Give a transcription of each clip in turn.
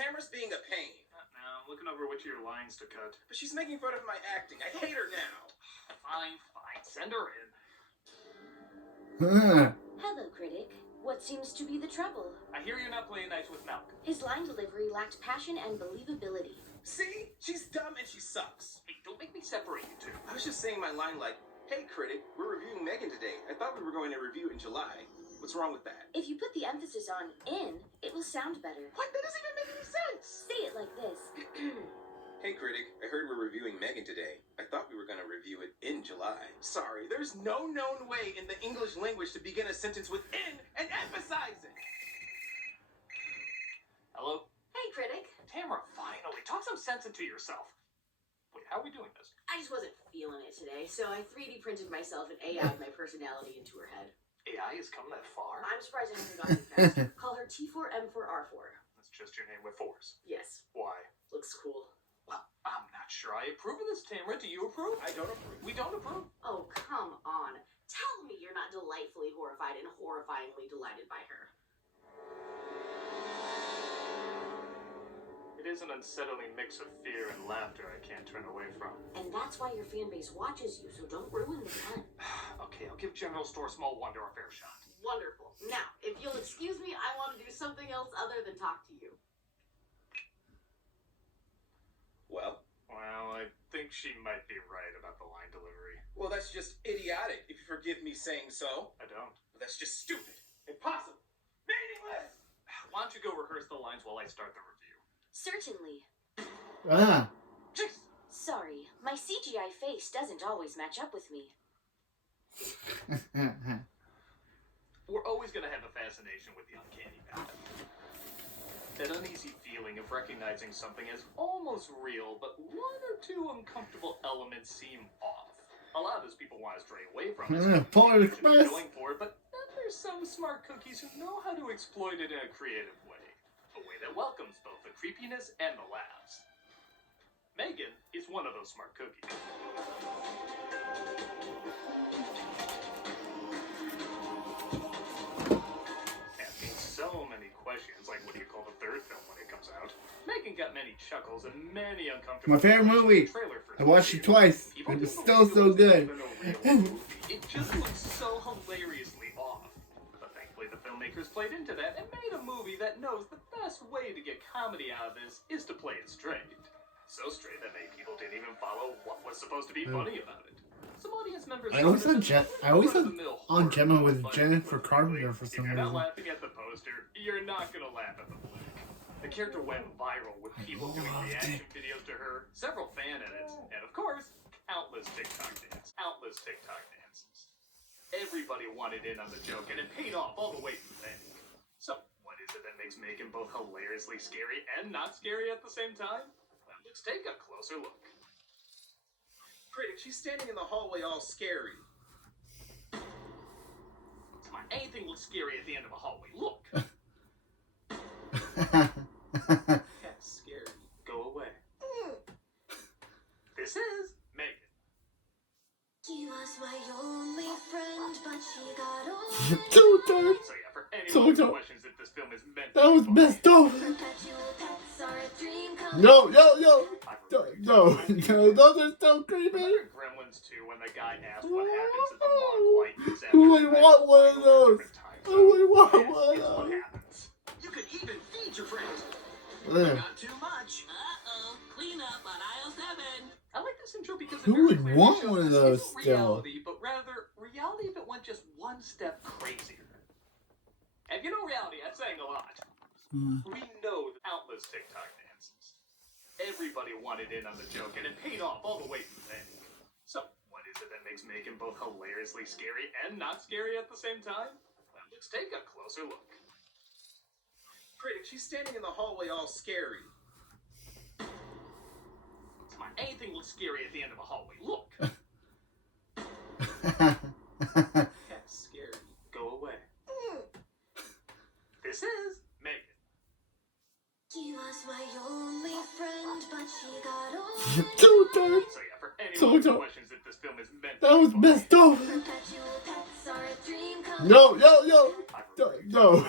Tamara's being a pain. Now, I'm looking over which of your lines to cut. But she's making fun of my acting. I hate her now. Fine. Send her in. Hello, critic. What seems to be the trouble? I hear you're not playing nice with Malcolm. His line delivery lacked passion and believability. See? She's dumb and she sucks. Hey, don't make me separate you two. I was just saying my line like, hey, critic, we're reviewing Megan today. I thought we were going to review it in July. What's wrong with that? If you put the emphasis on in, it will sound better. What? That doesn't even make any sense. Say it like this. Hey, critic, I heard we're reviewing Megan today. I thought we were going to review it in July. Sorry, there's no known way in the English language to begin a sentence with in and emphasize it. Hello? Hey, critic. Tamara, finally. Talk some sense into yourself. Wait, how are we doing this? I just wasn't feeling it today, so I 3D printed myself and AI'd my personality into her head. AI has come that far? I'm surprised I haven't gotten faster. Call her T4M4R4. That's just your name with fours. Yes. Why? Looks cool. Well, I'm not sure I approve of this, Tamara. Do you approve? I don't approve. We don't approve. Oh, come on. Tell me you're not delightfully horrified and horrifyingly delighted by her. It is an unsettling mix of fear and laughter I can't turn away from. And that's why your fan base watches you, so don't ruin the fun. Okay, I'll give General Store Small Wonder a fair shot. Wonderful. Now, if you'll excuse me, I want to do something else other than talk to you. Well, I think she might be right about the line delivery. well, that's just idiotic, if you forgive me saying so. I don't. That's just stupid. Impossible. Meaningless. Why don't you go rehearse the lines while I start the review? Certainly. Jeez. Sorry, my CGI face doesn't always match up with me. We're always going to have a fascination with the uncanny valley. That uneasy feeling of recognizing something as almost real, but one or two uncomfortable elements seem off. A lot of those people want to stray away from it. Polar Express. Going for it, but then there's some smart cookies who know how to exploit it in a creative way. A way that welcomes both the creepiness and the laughs. Megan is one of those smart cookies. Asking so many questions, like what do you call the third film when it comes out? Megan got many chuckles and many uncomfortable. My favorite movie. I watched it twice. It was still so good. It just looks so hilariously off. But thankfully the filmmakers played into that and made a movie that knows the best way to get comedy out of this is to play it straight. So straight that many people didn't even follow what was supposed to be funny about it. Some audience members I always thought on Gemma with Jennifer Carpenter for some reason. If you're not reason. laughing at the poster, you're not gonna laugh at the flick. The character went viral with people doing reaction videos to her, several fan edits, and of course, countless TikTok dances. Everybody wanted in on the joke, and it paid off all the way to the bank. So, what is it that makes Megan both hilariously scary and not scary at the same time? Well, let's take a closer look. Critic, she's standing in the hallway all scary. Come on, anything looks scary at the end of a hallway. Look! That's scary. Go away. This is Megan. She was my only friend, but she got old. So dark. So yeah, for anyone So who dark. questions if this film is meant That was messed up. Perpetual pets are a dream come No, those are so creepy. Remember Gremlins 2 when the guy asked what happens if the Mog lightens after Who would want one of those? different times? Who would want Yes, one of it's what those? happens. You could even feed your friends. Ugh. Not too much. Uh-oh, clean up on aisle 7. I like this intro because Who it very would clearly want shows one of this those isn't still? reality, but rather reality if it went just one step crazier. And you know reality, that's saying a lot. We know the countless TikTok dances. Everybody wanted in on the joke, and it paid off all the way to the bank. So, what is it that makes Megan both hilariously scary and not scary at the same time? Well, let's take a closer look. Critic, she's standing in the hallway all scary. Come on, anything looks scary at the end of a hallway. Look! That's scary. Go away. This is Megan. She was my only friend, but she got old. So dark. So yeah, for anyone So who dark. questions if this film is meant That was messed up. Perpetual pets are a dream come No. I No,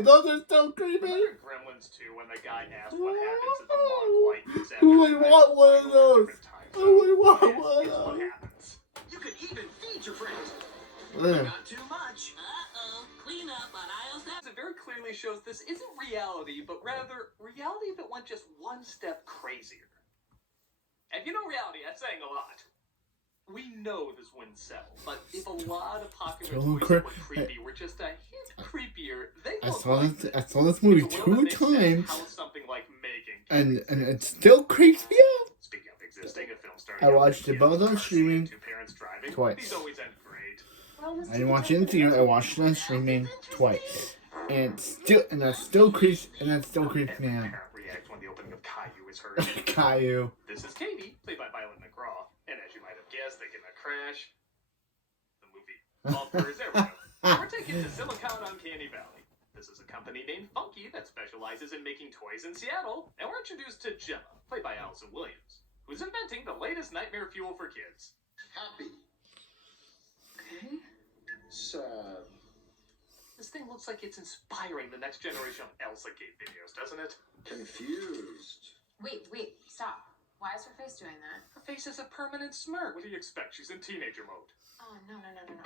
those are so creepy. Remember Gremlins 2 when the guy asked what happens if a monk lightens after Who would the night want one of over those? different time Who would zones? want This one of is what those? happens. You could even feed your friends. Ugh. Not too much. Uh-oh. Clean up on aisle 7. It very clearly shows this isn't reality, but rather reality that went just one step crazier. And you know reality, that's saying a lot. We know this wouldn't sell, but if a lot of popular Don't toys cry- that were creepy were just a hint creepier, they I look saw like this. I saw this movie It's a 2 world that makes sense times, how something like Megan and it still creeps me out. Speaking of existing, a film starring I watched it both on streaming two parents driving. twice. These always end great. I didn't watch it in theater. I watched it on streaming twice, and that still creeps me And out. the parent reacts when the opening of Caillou is heard. Caillou. This is Katie, played by Violet McGraw, and as you might have guessed, they get in a crash. The movie offers everyone. We're taken to Silicon Uncanny Valley. This is a company named Funky that specializes in making toys in Seattle, and we're introduced to Gemma, played by Allison Williams, who's inventing the latest nightmare fuel for kids. Happy. Okay. Sad. This thing looks like it's inspiring the next generation of Elsa Gate videos, doesn't it? Confused. Wait, stop. Why is her face doing that? Her face is a permanent smirk. What do you expect? She's in teenager mode. Oh, no.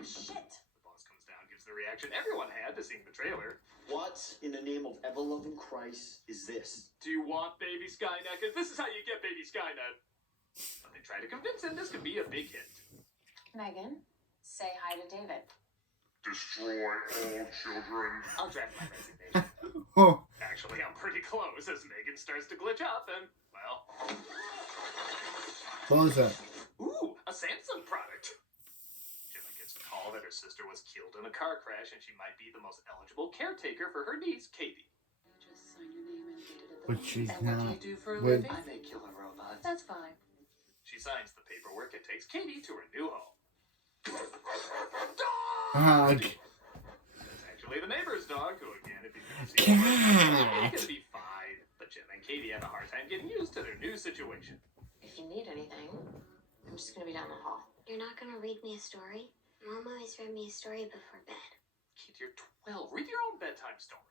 Shit. The boss comes down, gives the reaction everyone had to seeing the trailer. What in the name of ever-loving Christ is this? Do you want baby Skynet? 'Cause this is how you get baby Skynet. But they try to convince him this could be a big hit. Megan, say hi to David. Destroy all children. I'll draft my resignation. Oh, Actually, I'm pretty close as Megan starts to glitch up and, well... what was that? Ooh, a Samsung product. Gemma gets a call that her sister was killed in a car crash and she might be the most eligible caretaker for her niece, Katie. Just sign your name and date it at the But she's And what do not. you do for a Wait. living? I make killer robots. That's fine. She signs the paperwork and takes Katie to her new home. Dog. It's actually the neighbor's dog, who again, if you've never Cat. seen him, he's gonna be fine. But Jim and Katie have a hard time getting used to their new situation. If you need anything, I'm just gonna be down the hall. You're not gonna read me a story? Mom always read me a story before bed. Kid, you're 12. Read your own bedtime story.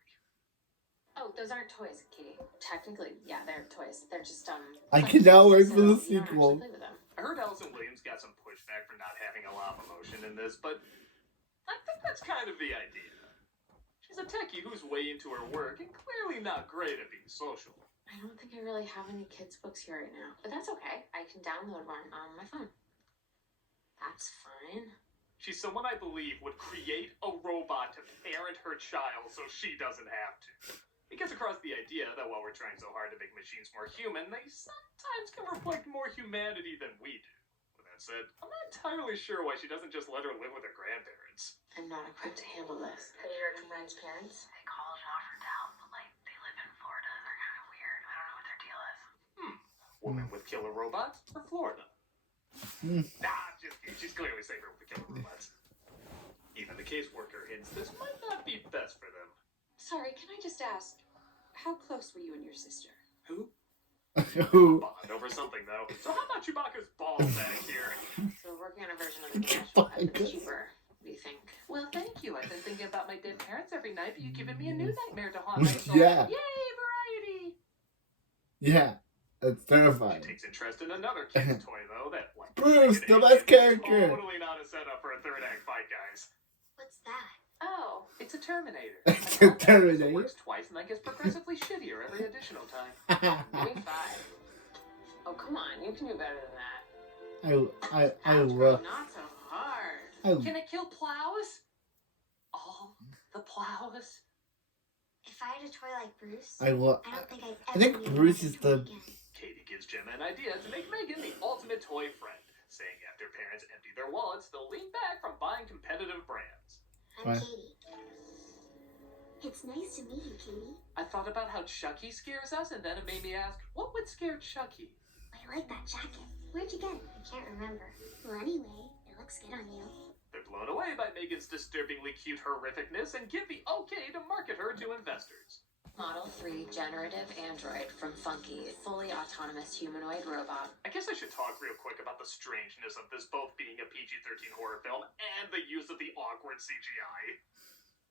Oh, those aren't toys, Katie. Technically, yeah, they're toys. They're just, I fun cannot wait toys, for the so you don't actually sequel. play with them. I heard Allison Williams got some pushback for not having a lot of emotion in this, but I think that's kind of the idea. She's a techie who's way into her work and clearly not great at being social. I don't think I really have any kids' books here right now, but that's okay. I can download one on my phone. That's fine. She's someone I believe would create a robot to parent her child so she doesn't have to. It gets across the idea that while we're trying so hard to make machines more human, they sometimes can reflect more humanity than we do. With that said, I'm not entirely sure why she doesn't just let her live with her grandparents. I'm not equipped to handle this. Have you heard from Ryan's parents? They called and offered to help, but they live in Florida. They're kind of weird. I don't know what their deal is. Woman with killer robots or Florida? Hmm. Nah, just kidding. She's clearly safer with the killer robots. Even the caseworker hints this might not be best for them. Sorry, can I just ask, how close were you and your sister? Who? Who? Bond over something, though. So how about Chewbacca's balls back here? So we're working on a version of the game that should have been cheaper. What do you think? Well, thank you. I've been thinking about my dead parents every night, but you've given me a new nightmare to haunt my soul. Yeah. Yay, variety! Yeah, that's She terrifying. takes interest in another kid's toy, though, that, like... Bruce, the freaking best alien. character. Totally not a setup for a third act fight, guys. What's that? Oh, It's a Terminator. It's a Terminator. It works twice, and that gets progressively shittier every additional time. maybe 5. Oh, come on. You can do better than that. I Ouch, love. not so hard. Can it kill plows? All the plows? If I had a toy like Bruce, I love. I don't think I'd I ever think need Bruce another is toy the. again. Katie gives Gemma an idea to make Megan the ultimate toy friend, saying after parents empty their wallets, they'll lean back from buying competitive brands. I'm What? Katie. It's nice to meet you, Katie. I thought about how Chucky scares us, and then it made me ask, what would scare Chucky? I like that jacket. Where'd you get it? I can't remember. Well, anyway, it looks good on you. They're blown away by Megan's disturbingly cute horrificness and give the okay to market her to investors. Model 3 generative android from Funky, fully autonomous humanoid robot. I guess I should talk real quick about the strangeness of this both being a PG-13 horror film and the use of the awkward CGI.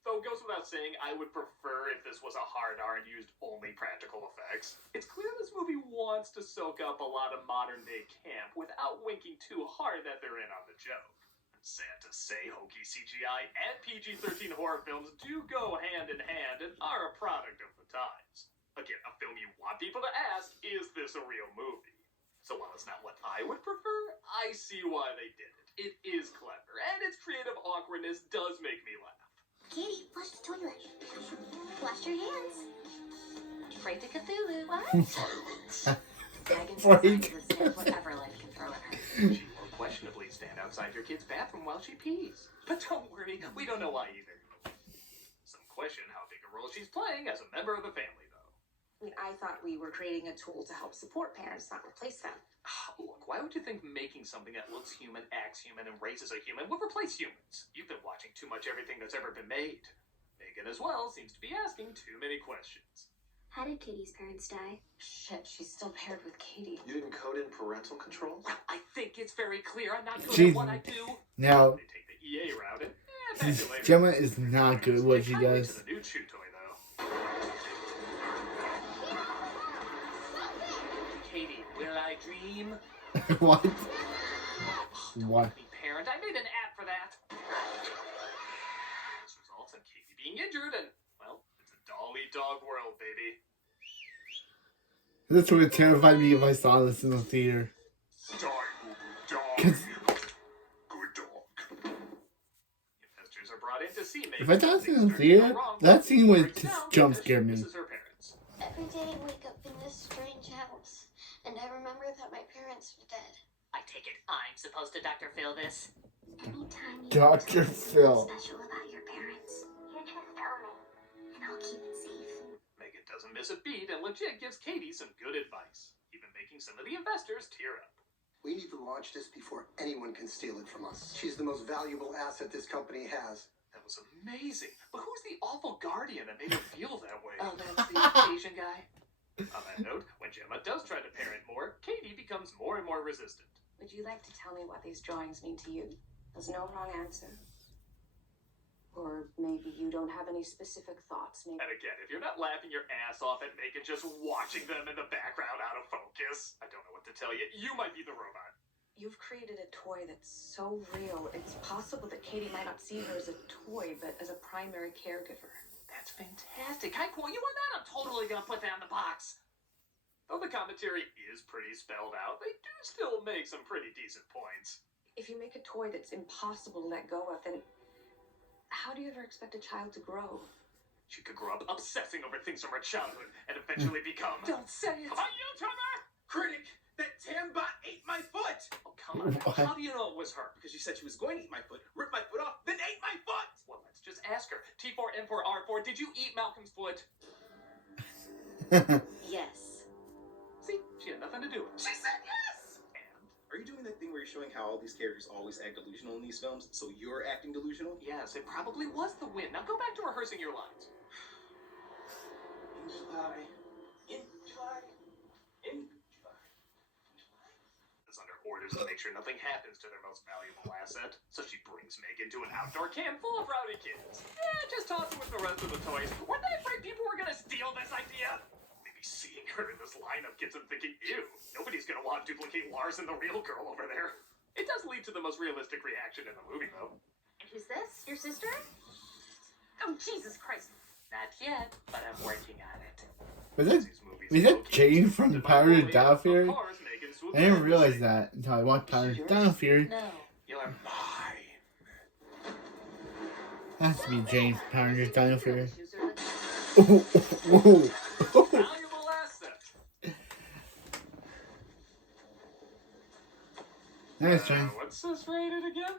Though it goes without saying, I would prefer if this was a hard R and used only practical effects. It's clear this movie wants to soak up a lot of modern-day camp without winking too hard that they're in on the joke. Sad to say, hokey CGI and PG-13 horror films do go hand in hand and are a product of the times. Again, a film you want people to ask, is this a real movie? So while it's not what I would prefer, I see why they did it. It is clever, and its creative awkwardness does make me laugh. Katie, flush the toilet. Wash your hands. Afraid to Cthulhu. What? Megan's Afraid. designed to withstand whatever life can throw at her. She will questionably stand outside your kid's bathroom while she pees. But don't worry, we don't know why either. Some question how big a role she's playing as a member of the family, though. I mean, I thought we were creating a tool to help support parents, not replace them. Look, why would you think making something that looks human, acts human, and raises a human would replace humans? You've been watching too much everything that's ever been made. Megan, as well, seems to be asking too many questions. How did Katie's parents die? Shit, she's still paired with Katie. You didn't code in parental controls? Well, I think it's very clear I'm not good She's- at what I do. Now, They take the EA route and back to later. Gemma is not good at what she Kinda does. to the new chew toy, though. Katie, will I dream? What? Don't What? make me parent. I made an app for that. This results in Katie being injured, and, well, it's a dog world, baby. This would terrify me if I saw this in the theater. Dog. 'Cause Good dog. Investors are brought in to see Megan. if I saw this in the Things start to theater, go wrong, that scene would breaks just down jump because scare she me. misses her parents. Every day I wake up in this strange house, and I remember that my parents were dead. I take it I'm supposed to Dr. Phil this. Anytime you Dr. know something Phil. special about your parents, you just tell me, and I'll keep it safe. Megan doesn't miss a beat and legit gives Katie some good advice, even making some of the investors tear up. We need to launch this before anyone can steal it from us. She's the most valuable asset this company has. That was amazing. But who's the awful guardian that made her feel that way? Oh, that's the Asian guy. On that note, when Gemma does try to parent more, Katie becomes more and more resistant. Would you like to tell me what these drawings mean to you? There's no wrong answer. Or maybe you don't have any specific thoughts. Maybe. And again, if you're not laughing your ass off at Megan just watching them in the background out of focus, I don't know what to tell you. You might be the robot. You've created a toy that's so real, it's possible that Katie might not see her as a toy, but as a primary caregiver. That's fantastic. I quote you on that. I'm totally gonna put that in the box. Though the commentary is pretty spelled out, they do still make some pretty decent points. If you make a toy that's impossible to let go of, then how do you ever expect a child to grow? She could grow up obsessing over things from her childhood and eventually become... Don't say it! A YouTuber! Critic, that Tambot ate my foot! Oh, come on. What? How do you know it was her? Because she said she was going to eat my foot, ripped my foot off, then ate my foot! Well, let's just ask her. T4N4R4, did you eat Malcolm's foot? Yes. See, she had nothing to do with it. She said yes! And, Are you doing that thing where you're showing how all these characters always act delusional in these films, so you're acting delusional? yes, it probably was the wind. Now go back to rehearsing your lines. In July. In July. In July. Is under orders to make sure nothing happens to their most valuable asset, so she brings Megan to an outdoor camp full of rowdy kids. Just toss it with the rest of the toys. Weren't they afraid people were gonna steal this idea? Maybe seeing her in this lineup gets them thinking, ew, nobody's gonna want to duplicate Lars and the real girl over there. It does lead to the most realistic reaction in the movie, though. And who's this? Your sister? Oh, Jesus Christ. Not yet, but I'm working on it. Was that, These movies was that low-key Jane keep from to my Pirate movie. Down Fury? Of course, Megan swoops I didn't in to realize say, that until I watched Pirate Down Fury. No, you're Mine. Has to be Jane from Pirate Down Fury. Shoes are the- Oh, oh, oh. valuable asset. Nice, Jane. What's this rated again?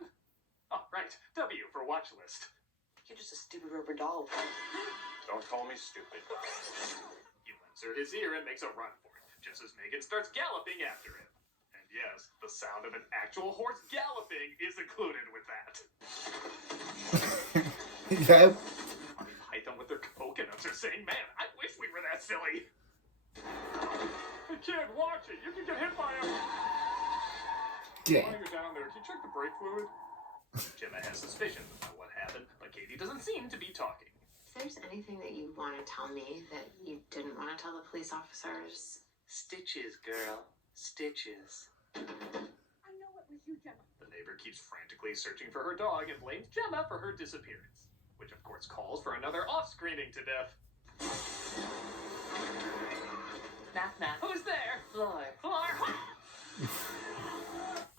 Oh, right. W for watch list. You're just a stupid rubber doll. Don't call me stupid. He lends her his ear and makes a run for it, just as Megan starts galloping after him. And yes, the sound of an actual horse galloping is included with that. Is that Monty Python with their coconuts are saying, man, I wish we were that silly. Hey kid, watch it. You can get hit by him. dead? While you're down there, can you check the brake fluid? Gemma has suspicions about what happened, but Katie doesn't seem to be talking. If there's anything that you want to tell me that you didn't want to tell the police officers, Stitches, girl. Stitches. I know it was you, Gemma. The neighbor keeps frantically searching for her dog and blames Gemma for her disappearance, which of course calls for another off-screening to death. Knock, knock. Who's there? Floor. Floor.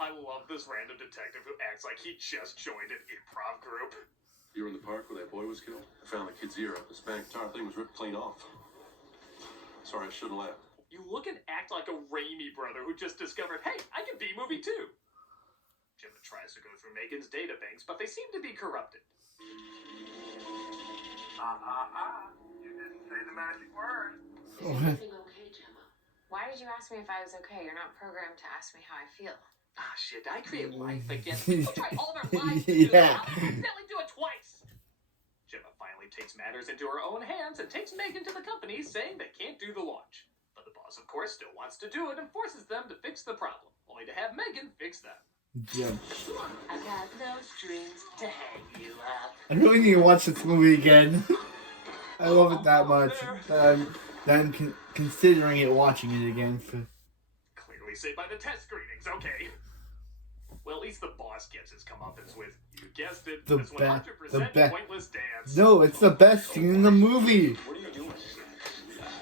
I love this random detective who acts like he just joined an improv group. You were in the park where that boy was killed? I found the kid's ear up. The Hispanic tar thing was ripped clean off. Sorry, I shouldn't laugh. You look and act like a Raimi brother who just discovered, hey, I can B-movie too. Gemma tries to go through Megan's databanks, but they seem to be corrupted. You didn't say the magic word. is everything okay, Gemma? Why did you ask me if I was okay? You're not programmed to ask me how I feel. Ah, shit, I create life again. People try all of our lives to do Yeah. that. I'll accidentally do it twice. Gemma finally takes matters into her own hands and takes Megan to the company, saying they can't do the launch. But the boss, of course, still wants to do it and forces them to fix the problem, only to have Megan fix them. Yeah. I got no strings to hang you up. I really need to watch this movie again. I love it that much that I'm considering it, watching it again. Clearly saved by the test screenings, okay. Well, at least the boss gets his comeuppance with, you guessed it, The this be- 100% the be- pointless dance. No, it's the best scene in the movie. What are you doing?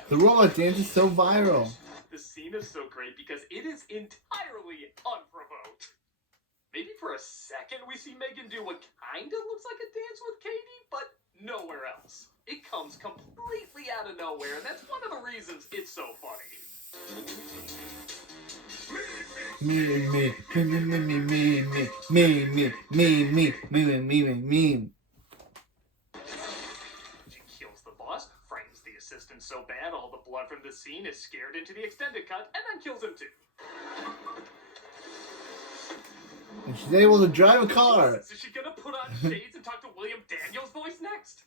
The robot dance is so viral. The scene is so great because it is entirely unprovoked. Maybe for a second we see Megan do what kinda looks like a dance with Katie, but nowhere else. It comes completely out of nowhere, and that's one of the reasons it's so funny. Me. She kills the boss, frames the assistant so bad all the blood from the scene is scared into the extended cut, and then kills him too. And she's able to drive a car. Is she gonna put on shades and talk to William Daniels' voice next?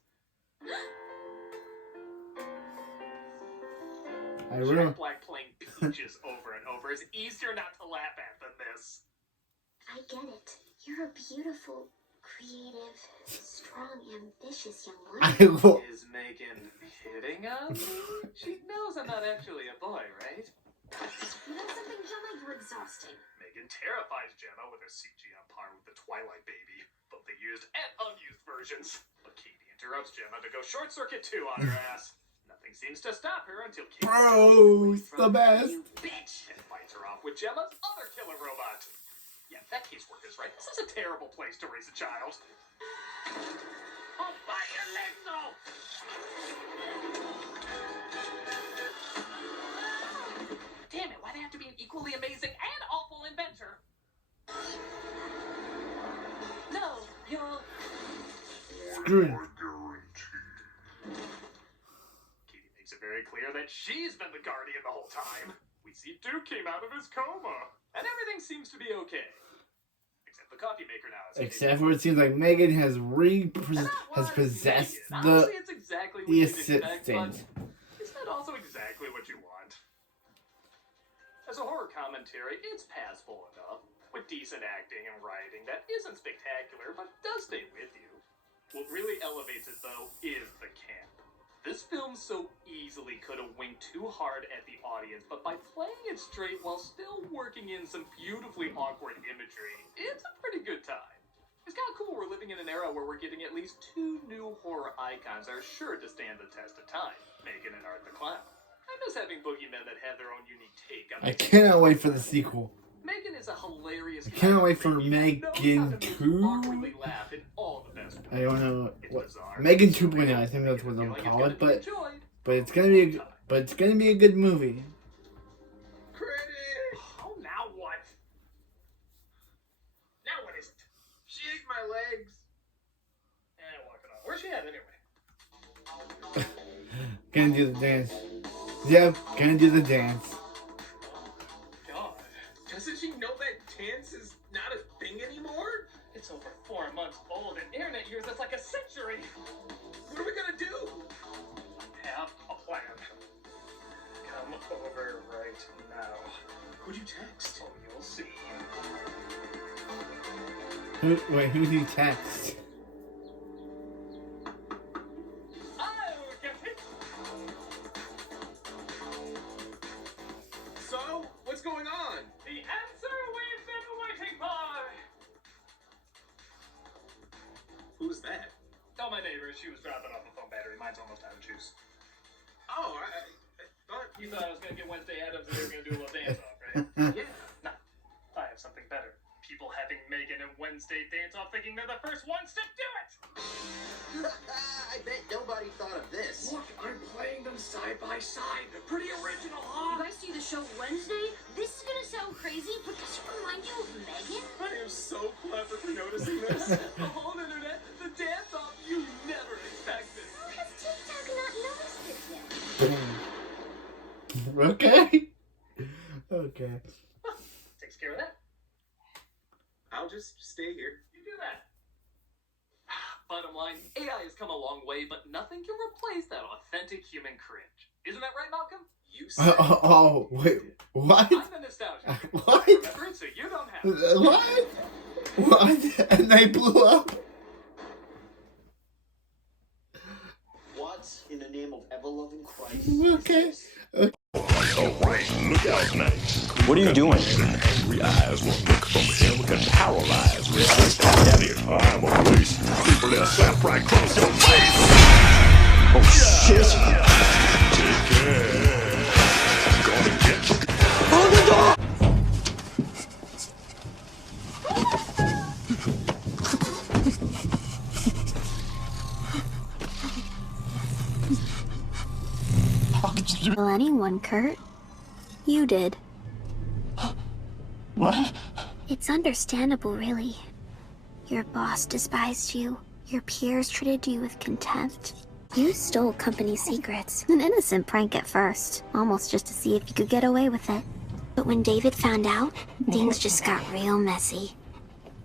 I really. Jack Black playing Peaches over and over is easier not to laugh at than this. I get it. You're a beautiful, creative, strong, ambitious young I woman. will. Is Megan hitting on me? She knows I'm not actually a boy, right? You know something, Gemma? You're exhausting. Megan terrifies Gemma with her CG on par with the Twilight baby, both the used and unused versions. But Katie interrupts Gemma to go Short Circuit 2 on her ass. Nothing seems to stop her until Katie Bro, it's the best. You bitch. and fights her off with Gemma's other killer robot. Yeah, that caseworker's right. This is a terrible place to raise a child. Oh, bite your legs off! Damn it, why do they have to be an equally amazing and awful inventor? No, you'll... Screwed. Katie makes it very clear that she's been the guardian the whole time. We see Duke came out of his coma, and everything seems to be okay. Except the coffee maker now is Except for it seems like Megan has possessed Honestly, it's exactly what the you'd expect, assistant. but it's not also exactly what you want. As a horror commentary, it's passable enough, with decent acting and writing that isn't spectacular, but does stay with you. What really elevates it, though, is the camp. This film so easily could have winked too hard at the audience, but by playing it straight while still working in some beautifully awkward imagery, it's a pretty good time. It's kind of cool we're living in an era where we're getting at least 2 new horror icons that are sure to stand the test of time, Megan and Art the Clown. I miss having boogeymen that have their own unique take on I these cannot wait for the sequel. Megan is a hilarious. I cannot wait for Megan Megan 2. awkwardly laugh in all the best I don't know It's what bizarre. Megan 2.0. I think that's what they'll call it, but it's gonna be a good movie. Critic! Oh, now what? Now what is it? She ate my legs. Walk it off. Where's she at anyway? Gonna do the dance. Yep, gonna do the dance. God, doesn't she know that dance is not a thing anymore? It's over 4 months old, and internet years that's like a century. What are we gonna do? Have a plan. Come over right now. Who'd you text? Oh, you'll see. Wait, who did he text? So, what's going on? The answer we've been waiting for! Who's that? Tell my neighbor she was dropping off a phone battery. Mine's almost out of juice. Oh, I thought You thought I was gonna get Wednesday Addams and they were gonna do a little dance off, right? Yeah. No. I have something better. People having Megan and Wednesday dance off thinking they're the first ones to do it! I bet nobody thought of this. Look, I'm playing them side by side. They're pretty original, huh? You guys see the show Wednesday? This is gonna sound crazy, but does it remind you of Megan? I am so clever for noticing this. The whole internet, the dance off you never expected. How has TikTok not noticed this yet? Okay. Okay. Takes care of that. I'll just stay here. You do that. Bottom line, AI has come a long way, but nothing can replace that authentic human cringe. Isn't that right, Malcolm? You said Oh, wait. What? I'm the nostalgia. What? Remember it, so you don't have to. What? What? And they blew up? What in the name of ever-loving Christ? Okay. What are you doing? Angry eyes will look from him can paralyze me. Anytime or place, people that slap right across your face. Oh shit! Take care. Gonna get you. Hold the door! Kill anyone, Kurt. You did. What? It's understandable, really. Your boss despised you. Your peers treated you with contempt. You stole company secrets. An innocent prank at first, almost just to see if you could get away with it. But when David found out, things just got real messy.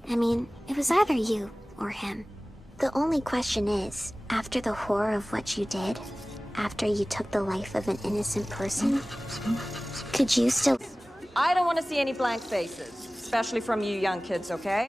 I mean, it was either you or him. The only question is, after the horror of what you did, after you took the life of an innocent person, could you still... I don't want to see any blank faces, especially from you young kids, okay?